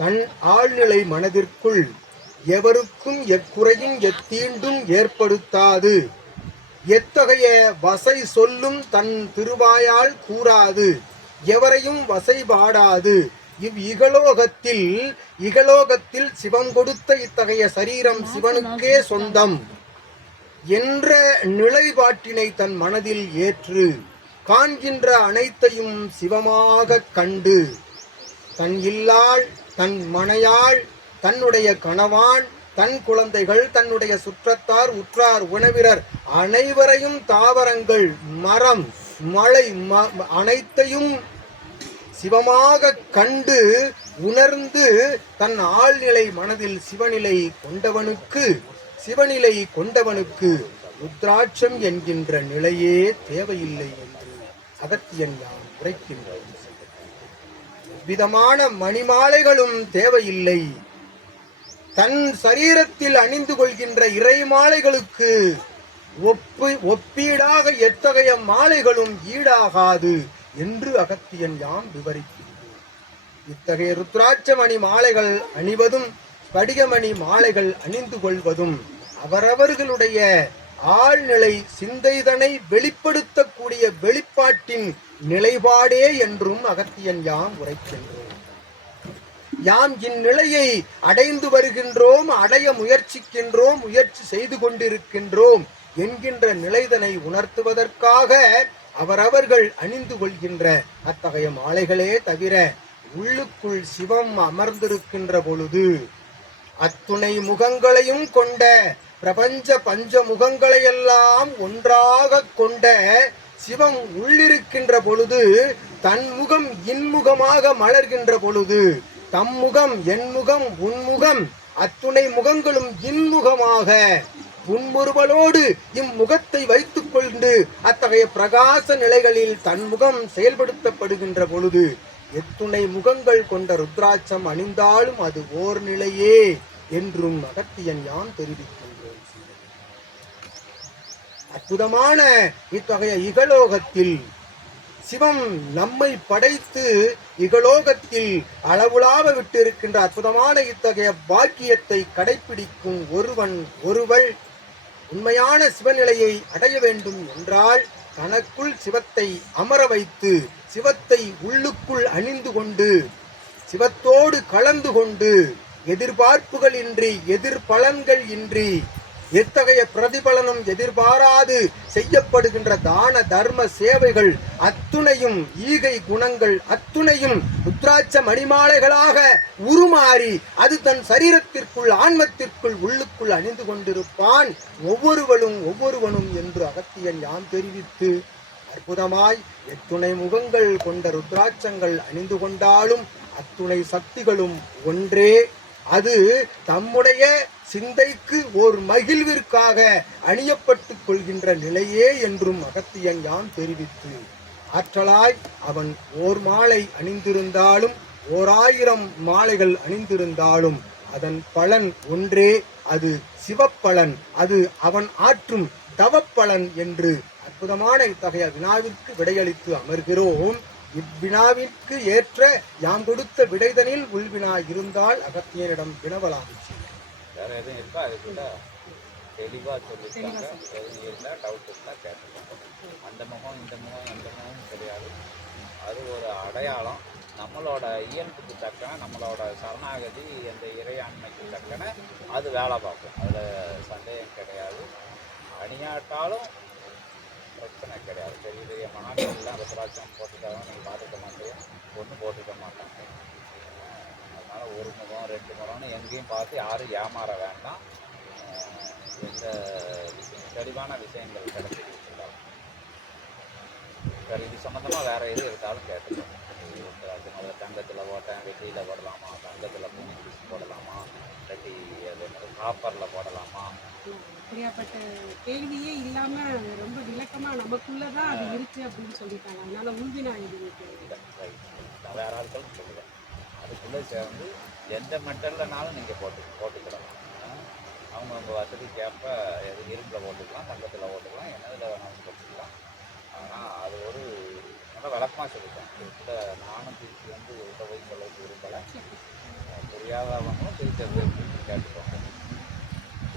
தன் ஆழ்நிலை மனதிற்குள் எவருக்கும் எக்குறையும் எத்தீண்டும் ஏற்படுத்தாது, எத்தகைய வசை சொல்லும் தன் திருவாயால் கூறாது, எவரையும் வசைபாடாது, இகலோகத்தில் சிவம் கொடுத்த இத்தகைய சரீரம் சிவனுக்கே சொந்தம் என்ற நிலைப்பாட்டினை தன் மனதில் ஏற்று காண்கின்ற அனைத்தையும் சிவமாக கண்டு தன் இல்லாள், தன் மனையாள், தன்னுடைய கணவான், தன் குழந்தைகள், தன்னுடைய சுற்றத்தார், உற்றார், உணவினர் அனைவரையும், தாவரங்கள், மரம், மழை அனைத்தையும் சிவமாக கண்டு உணர்ந்து தன் ஆழ்நிலை மனதில் சிவநிலை கொண்டவனுக்கு ருத்ராட்சம் என்கின்ற நிலையே தேவையில்லை என்று அகத்தியன் யான் உரைக்கின்றோம். விதமான மணிமாலைகளும் தேவையில்லை. தன் சரீரத்தில் அணிந்து கொள்கின்ற இறை மாலைகளுக்கு ஒப்பீடாக எத்தகைய மாலைகளும் ஈடாகாது என்று அகத்தியன் யாம் விவரிக்கின்றோம். இத்தகைய ருத்ராட்சமணி மாலைகள் அணிவதும் ஸ்படிகமணி மாலைகள் அணிந்து கொள்வதும் அவரவர்களுடைய ஆழ்நிலை சிந்தைதனை வெளிப்படுத்தக்கூடிய வெளிப்பாட்டின் நிலைப்பாடே என்றும் அகத்தியன் யாம் உரைக்கின்றோம். யாம் இந்நிலையை அடைந்து வருகின்றோம், அடைய முயற்சிக்கின்றோம், முயற்சி செய்து கொண்டிருக்கின்றோம் என்கின்ற நிலைதனை உணர்த்துவதற்காக அவரவர்கள் அணிந்து கொள்கின்ற அத்தகைய மாலைகளே தவிர உள்ளுக்குள் சிவம் அமர்ந்திருக்கின்ற பொழுது அத்துணை முகங்களையும் கொண்ட பிரபஞ்ச பஞ்ச முகங்களையெல்லாம் ஒன்றாக கொண்ட சிவம் உள்ளிருக்கின்ற பொழுது தன் முகம் இன்முகமாக மலர்கின்ற பொழுது தம்முகம் என்முகம் உன்முகம் அத்துணை முகங்களும் இன்முகமாக புன்முறுவலோடு இம்முகத்தை வைத்துக் கொண்டு அத்தகைய பிரகாச நிலைகளில் தன்முகம் செயல்படுத்தப்படுகின்ற பொழுது எத்துணை முகங்கள் கொண்ட ருத்ராட்சம் அணிந்தாலும் அது ஓர் நிலையே என்றும் அகத்தியன் யான் தெரிவிக்கின்றோம். அற்புதமான இத்தகைய இகலோகத்தில் சிவம் நம்மை படைத்து இகலோகத்தில் அளவுலாவ விட்டிருக்கின்ற அற்புதமான இத்தகைய பாக்கியத்தை கடைபிடிக்கும் ஒருவள் உண்மையான சிவநிலையை அடைய வேண்டும் என்றால் தனக்குள் சிவத்தை அமர வைத்து சிவத்தை உள்ளுக்குள் அணிந்து கொண்டு சிவத்தோடு கலந்து கொண்டு எதிர்பார்ப்புகள் இன்றி எதிர்பலன்கள் இன்றி எத்தகைய பிரதிபலனும் எதிர்பாராது செய்யப்படுகின்ற தான தர்ம சேவைகள் அத்துணையும் ஈகை குணங்கள் அத்துணையும் ருத்ராட்ச மணிமாலைகளாக உருமாறி அது தன் சரீரத்திற்குள் ஆன்மத்திற்குள் உள்ளுக்குள் அணிந்து கொண்டிருப்பான் ஒவ்வொருவனும் என்று அகத்தியன் யாம் தெரிவித்து அற்புதமாய் எத்துணை முகங்கள் கொண்ட ருத்ராட்சங்கள் அணிந்து கொண்டாலும் அத்துணை சக்திகளும் ஒன்றே. அது தம்முடைய சிந்தைக்கு ஓர் மகிழ்விற்காக அணியப்பட்டுக் கொள்கின்ற நிலையே என்றும் அகத்தியன் யாம் தெரிவித்து ஆற்றலாய் அவன் ஓர் மாலை அணிந்திருந்தாலும் 1000 மாலைகள் அணிந்திருந்தாலும் அதன் பலன் ஒன்றே, அது சிவப்பலன், அது அவன் ஆற்றும் தவப்பலன் என்று அற்புதமான இத்தகைய வினாவிற்கு விடையளித்து அமர்கிறோம். இவ்வினாவிற்கு ஏற்ற யாம் கொடுத்த விடைதனில் உள்வினா இருந்தால் அகத்தியனிடம் வினவலாம். வேறு எதுவும் இருக்கா? அதுக்குள்ள தெளிவாக சொல்லியிருக்காங்க. எதுவும் இருந்தால் டவுட் இருந்தால் கேட்டுருக்காங்க. அந்த முகம் இந்த முகம் எந்த முகமும் கிடையாது. அது ஒரு அடையாளம். நம்மளோட இயல்புக்கு தக்கன நம்மளோட சரணாகதி அந்த இறையாண்மைக்கு தக்கன அது வேலை பார்க்கும். அதில் சந்தேகம் கிடையாது. அணியாட்டாலும் பிரச்சனை கிடையாது. பெரிய பெரிய மனாக்கள்லாம் ருத்ராட்சம் போட்டுட்டாலும் நீங்கள் பார்த்துக்க மாட்டேன், ஒன்றும் போட்டுக்க மாட்டாங்க. அதனால் ஒரு முகம் 2 முகம்னு எங்கேயும் பார்த்து யாரும் ஏமாற வேண்டாம். எந்த தெளிவான விஷயங்கள் கிடைச்சிருந்தாலும் சரி. இது சம்மந்தமாக வேறு எது இருந்தாலும் கேட்டுக்கோங்க. தங்கத்தில் போட்டேன், வெள்ளியில் போடலாமா, தங்கத்தில் போடலாமா, இல்லாட்டி அது காப்பரில் போடலாமா, அப்படியாப்பட்ட கேள்வியே இல்லாமல் ரொம்ப விளக்கமாக நமக்குள்ளதான் அது இருக்கு அப்படின்னு சொல்லிட்டாங்க. அதனால உள்வினா வேற ஆட்களும் சொல்லுவேன். அதுக்குள்ளே சேர்ந்து எந்த மெட்டல்லனாலும் நீங்கள் போட்டுக்கலாம். அவங்க வசதிக்கேற்ப எது இரும்பில் போட்டுக்கலாம், தங்கத்தில் போட்டுக்கலாம், என்னதில் வேணாலும் போட்டுக்கலாம். ஆனால் அது ஒரு நல்ல விளக்கமாக சொல்லிட்டேன். இதுக்குள்ள நானும் திருப்பி உள்ள போய் சொல்ல விரும்பலை. தெரியாதவங்களும் திருச்சது கேட்டுக்கோங்க.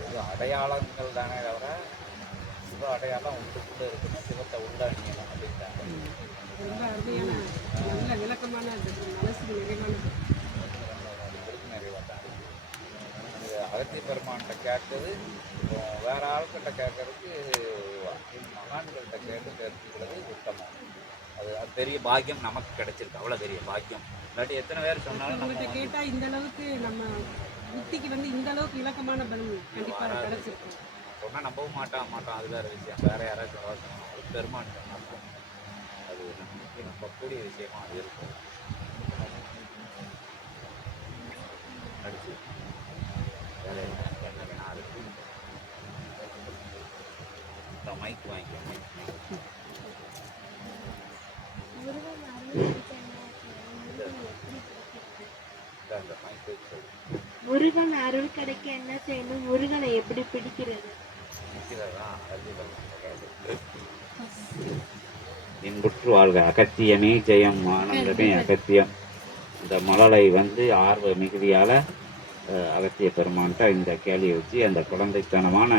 இது அடையாளங்கள் தானே தவிர சிவ அடையாளம் உள்ளுக்குள்ளே இருக்கணும், சிவத்தை உள்ள அணியணும் அப்படின்ட்டாங்க. ரொம்ப அருமையான நல்ல விளக்கமான மனசுக்கு நிறைவானது. நிறைவாட்டாங்க. இது அகத்திய பெருமான்கிட்ட கேட்குறது இப்போ வேற ஆட்கிட்ட கேட்கறதுக்கு மகான்கள்கிட்ட கேட்டு தெரிஞ்சுக்கிறது உத்தமம். அது பெரிய பாக்கியம் நமக்கு கிடைச்சிருக்கு, அவ்வளோ பெரிய பாக்கியம். இல்லாட்டி எத்தனை பேர் சொன்னாலும் உங்கள்கிட்ட கேட்டால் இந்த அளவுக்கு நம்ம புத்திக்கு வந்து இந்த அளவுக்கு இலக்கமான பதில் கண்டிப்பாக கிடைச்சிருக்கும். சொன்னால் நம்பவும் மாட்டான் அது வேறு விஷயம். வேறு யாராச்சும் சொன்னோம் அது பெருமான் சொன்னாங்க, அது நமக்கு நம்பக்கூடிய விஷயமா அது இருக்கும். அடிச்சு வேற என்ன வேணா இருக்கு. மைக் வாங்கிக்க முருகன் அருள் கிடைக்க என்ன செய்யணும்? முருகனை எப்படி பிடிக்கிறது? இன்புற்று வாழ்க. அகத்தியமே ஜெயம், ஆனந்தமே அகத்தியம். இந்த மழலை வந்து ஆர்வ மிகுதியால் அகத்திய பெருமான்கிட்ட இந்த கேள்வியை வச்சு அந்த குழந்தைத்தனமான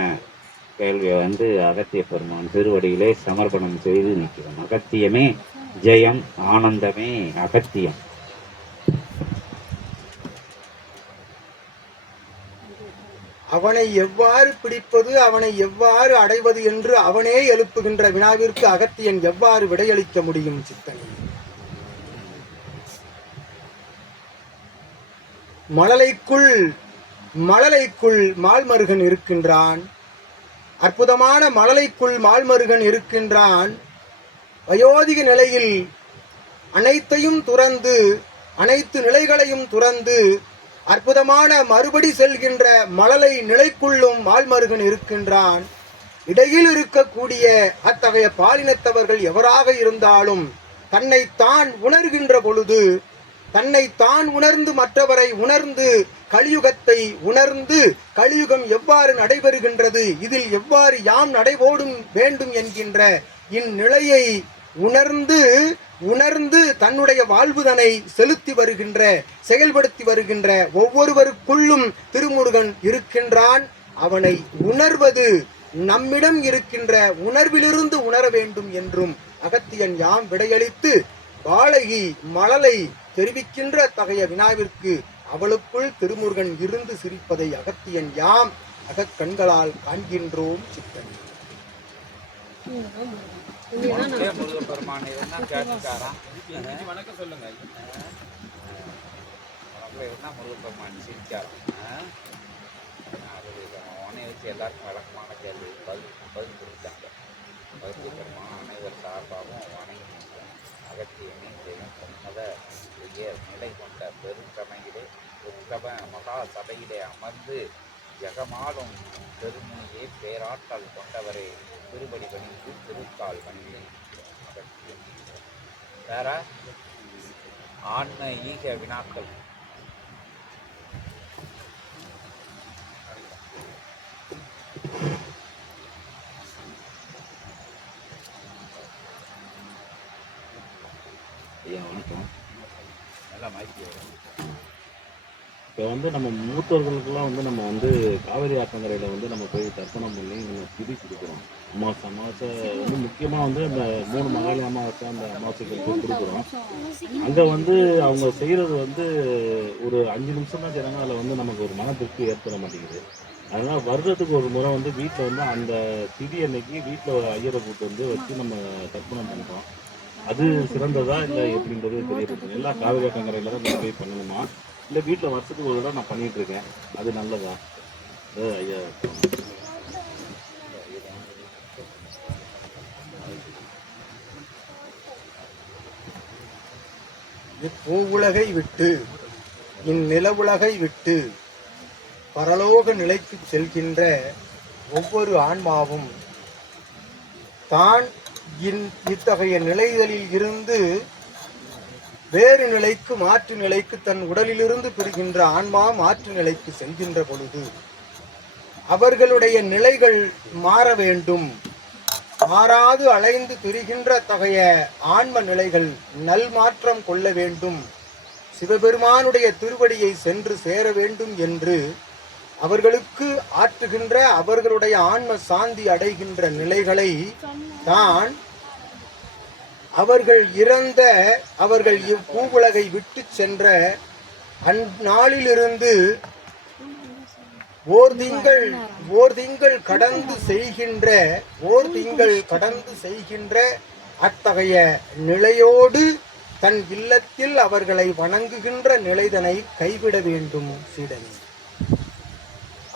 கேள்வியை வந்து அகத்திய பெருமான் திருவடியிலே சமர்ப்பணம் செய்து நிற்கிறோம். அகத்தியமே ஜெயம், ஆனந்தமே அகத்தியம். அவனை எவ்வாறு பிடிப்பது, அவனை எவ்வாறு அடைவது என்று அவனே எழுப்புகின்ற வினாவிற்கு அகத்தியன் எவ்வாறு விடையளிக்க முடியும் சித்தனே? மழலைக்குள் மால்மருகன் இருக்கின்றான். அற்புதமான மழலைக்குள் மால்மருகன் இருக்கின்றான். வயோதிக நிலையில் அனைத்தையும் துறந்து, அனைத்து நிலைகளையும் துறந்து அற்புதமான மறுபடி செல்கின்ற மழலை நிலைக்குள்ளும் மால்மருகன் இருக்கின்றான். இடையில் இருக்கக்கூடிய அத்தகைய பாலினத்தவர்கள் எவராக இருந்தாலும் தன்னைத்தான் உணர்கின்ற பொழுது, தன்னைத்தான் உணர்ந்து மற்றவரை உணர்ந்து கலியுகத்தை உணர்ந்து கலியுகம் எவ்வாறு நடைபெறுகின்றது, இதில் எவ்வாறு யாம் நடைபோடும் வேண்டும் என்கின்ற இந்நிலையை உணர்ந்து தன்னுடைய வாழ்வுதனை செலுத்தி வருகின்ற, செயல்படுத்தி வருகின்ற ஒவ்வொருவருக்குள்ளும் திருமுருகன் இருக்கின்றான். அவனை உணர்வது நம்மிடம் இருக்கின்ற உணர்விலிருந்து உணர வேண்டும் என்றும் அகத்தியன் யாம் விடையளித்து பாலகி மழலை தெரிவிக்கின்ற தகைய வினாவிற்கு அவளுக்குள் திருமுருகன் இருந்து சிரிப்பதை அகத்தியன் யாம் அகக்கண்களால் காண்கின்றோம் சித்தன். முருகப்பெருமான் வணக்கம் சொல்லுங்க. முருகப்பெருமான் சிரிச்சாராம். உடனே வச்சு எல்லாருக்கும் வழக்கமான கேள்வி பதில் கொடுத்தாங்க. பெருமான் அனைவர் சார்பாகவும் வணங்கி அகத்தியமே ஜெயம் உன்னத நிலை கொண்ட பெருந்தமையிலே உத்தம மகா சபையிலே அமர்ந்து ஜெகமாலும் பெருமையே பேராற்றல் கொண்டவரே திருவடி பணிந்து திருத்தாள் பணிந்து அகத்தியம். வேற ஆன்ம ஈக வினாக்கள். ஐயா வணக்கம். நல்லா மாய்க்கு. இப்போ வந்து நம்ம மூத்தவர்களுக்கெல்லாம் வந்து நம்ம வந்து காவேரி ஆற்றங்கரையில் வந்து நம்ம போய் தர்ப்பணம் பண்ணி நம்ம திதி கொடுக்குறோம். அமாவாசை வந்து முக்கியமாக வந்து அந்த 3 மகாலி அமாவாசை அந்த அமாவாசைக்கு கொடுக்குறோம். அங்கே வந்து அவங்க செய்கிறது வந்து ஒரு 5 நிமிஷம் தான் செய்கிறாங்க. அதில் வந்து நமக்கு ஒரு மன திருப்தி ஏற்பட மாட்டேங்குது. அதனால் வருடத்துக்கு ஒரு முறை வந்து வீட்டில் வந்து அந்த திதி அன்னைக்கு வீட்டில் ஐயரை கூட்டு வந்து வச்சு நம்ம தர்ப்பணம் பண்ணுறோம். அது சிறந்ததா இல்லை எப்படின்றது தெரியப்படுது. எல்லா காவிரி ஆற்றங்கரையில் தான் நம்ம போய் பண்ணணுமா இல்லை வீட்டில் வருஷத்துக்கு ஒரு தடவை நான் பண்ணிட்டு இருக்கேன், அது நல்லதா? ஐயா இப்பூவுலகை விட்டு இந்நிலவுலகை விட்டு பரலோக நிலைக்கு செல்கின்ற ஒவ்வொரு ஆன்மாவும் தான் இத்தகைய நிலைகளில் இருந்து வேறு நிலைக்கு மாற்று நிலைக்கு தன் உடலிலிருந்து பெறுகின்ற ஆன்மா மாற்று நிலைக்கு செல்கின்ற பொழுது அவர்களுடைய நிலைகள் மாற வேண்டும். மாறாது அலைந்து திரிகின்ற தகைய ஆன்ம நிலைகள் நல்மாற்றம் கொள்ள வேண்டும். சிவபெருமானுடைய திருவடியை சென்று சேர வேண்டும் என்று அவர்களுக்கு ஆற்றுகின்ற அவர்களுடைய ஆன்ம சாந்தி அடைகின்ற நிலைகளை தான் அவர்கள் இறந்த அவர்கள் இப்பூவுலகை விட்டு சென்ற அந்நாளிலிருந்து ஓர் திங்கள் கடந்து செய்கின்ற அத்தகைய நிலையோடு தன் இல்லத்தில் அவர்களை வணங்குகின்ற நிலைதனை கைவிட வேண்டும் சீடனே.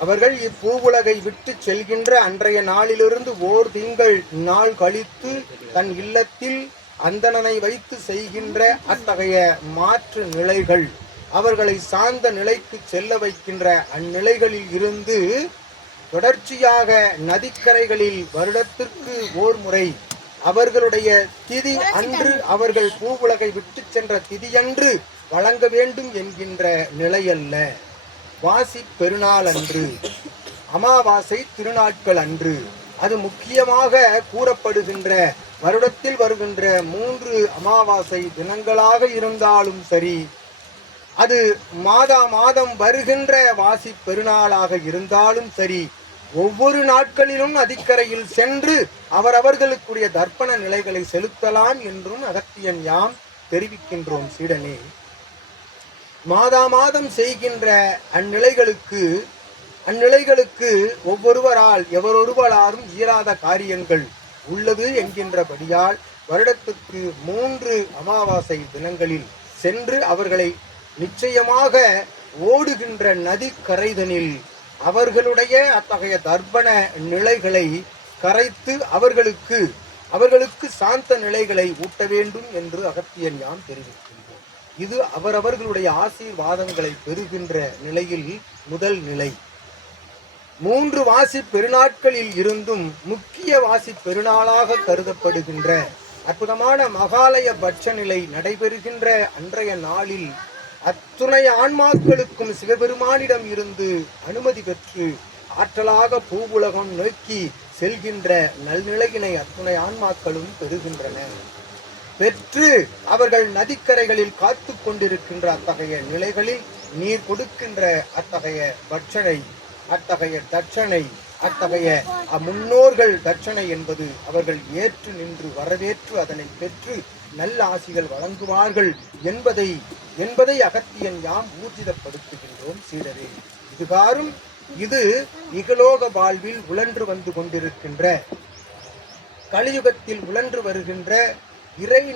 அவர்கள் இப்பூவுலகை விட்டு செல்கின்ற அன்றைய நாளிலிருந்து ஓர் திங்கள் நாள் கழித்து தன் இல்லத்தில் அந்தணனை வைத்து செய்கின்ற அத்தகைய மாற்று நிலைகள் அவர்களை சார்ந்த நிலைக்கு செல்ல வைக்கின்ற அந்நிலைகளில் இருந்து தொடர்ச்சியாக நதிக்கரைகளில் வருடத்திற்கு ஓர் முறை அவர்களுடைய திதி அன்று அவர்கள் பூவுலகை விட்டு சென்ற திதியன்று வழங்க வேண்டும் என்கின்ற நிலையல்ல. வாசி பெருநாள் அன்று, அமாவாசை திருநாட்கள் அன்று, அது முக்கியமாக கூறப்படுகின்ற வருடத்தில் வருகின்ற 3 அமாவாசை தினங்களாக இருந்தாலும் சரி, அது மாதம் வருகின்ற வாசி பெருநாளாக இருந்தாலும் சரி, ஒவ்வொரு நாட்களிலும் நதிக்கரையில் சென்று அவரவர்களுக்குரிய தர்ப்பண நிலைகளை செலுத்தலாம் என்றும் அகத்தியன் யாம் தெரிவிக்கின்றோம் சீடனே. மாதம் செய்கின்ற அந்நிலைகளுக்கு ஒவ்வொருவரால் எவரொருவராலும் இயலாத காரியங்கள் உள்ளது என்கின்றபடியால் வருடத்துக்கு 3 அமாவாசை தினங்களில் சென்று அவர்களை நிச்சயமாக ஓடுகின்ற நதி கரைதனில் அவர்களுடைய அத்தகைய தர்ப்பண நிலைகளை கரைத்து அவர்களுக்கு சாந்த நிலைகளை ஊட்ட வேண்டும் என்று அகத்தியன் யாம் தெரிவிக்கின்றோம். இது அவரவர்களுடைய ஆசீர்வாதங்களை பெறுகின்ற நிலையில் முதல் நிலை. 3 வாசி பெருநாட்களில் இருந்தும் முக்கிய வாசி பெருநாளாக கருதப்படுகின்ற அற்புதமான மகாலய பட்ச நிலை நடைபெறுகின்ற அன்றைய நாளில் அத்துணை ஆன்மாக்களுக்கும் சிவபெருமானிடம் இருந்து அனுமதி பெற்று ஆற்றலாக பூவுலகம் நோக்கி செல்கின்ற நல்நிலையினை அத்துணை ஆன்மாக்களும் பெறுகின்றன. பெற்று அவர்கள் நதிக்கரைகளில் காத்து கொண்டிருக்கின்ற அத்தகைய நிலைகளில் நீர் கொடுக்கின்ற அத்தகைய பட்சனை, அத்தகைய தட்சணை, அத்தகைய முன்னோர்கள் தட்சணை என்பது அவர்கள் ஏற்று நின்று வரவேற்று அதனை பெற்று நல்ல ஆசிகள் வழங்குவார்கள் என்பதை அகத்தியன் யாம் ஊர்ஜிதப்படுத்துகின்றோம் சீடரே. இதுகாரும் இது இகலோக வாழ்வில் உழன்று வந்து கொண்டிருக்கின்ற கலியுகத்தில் உழன்று வருகின்ற இறை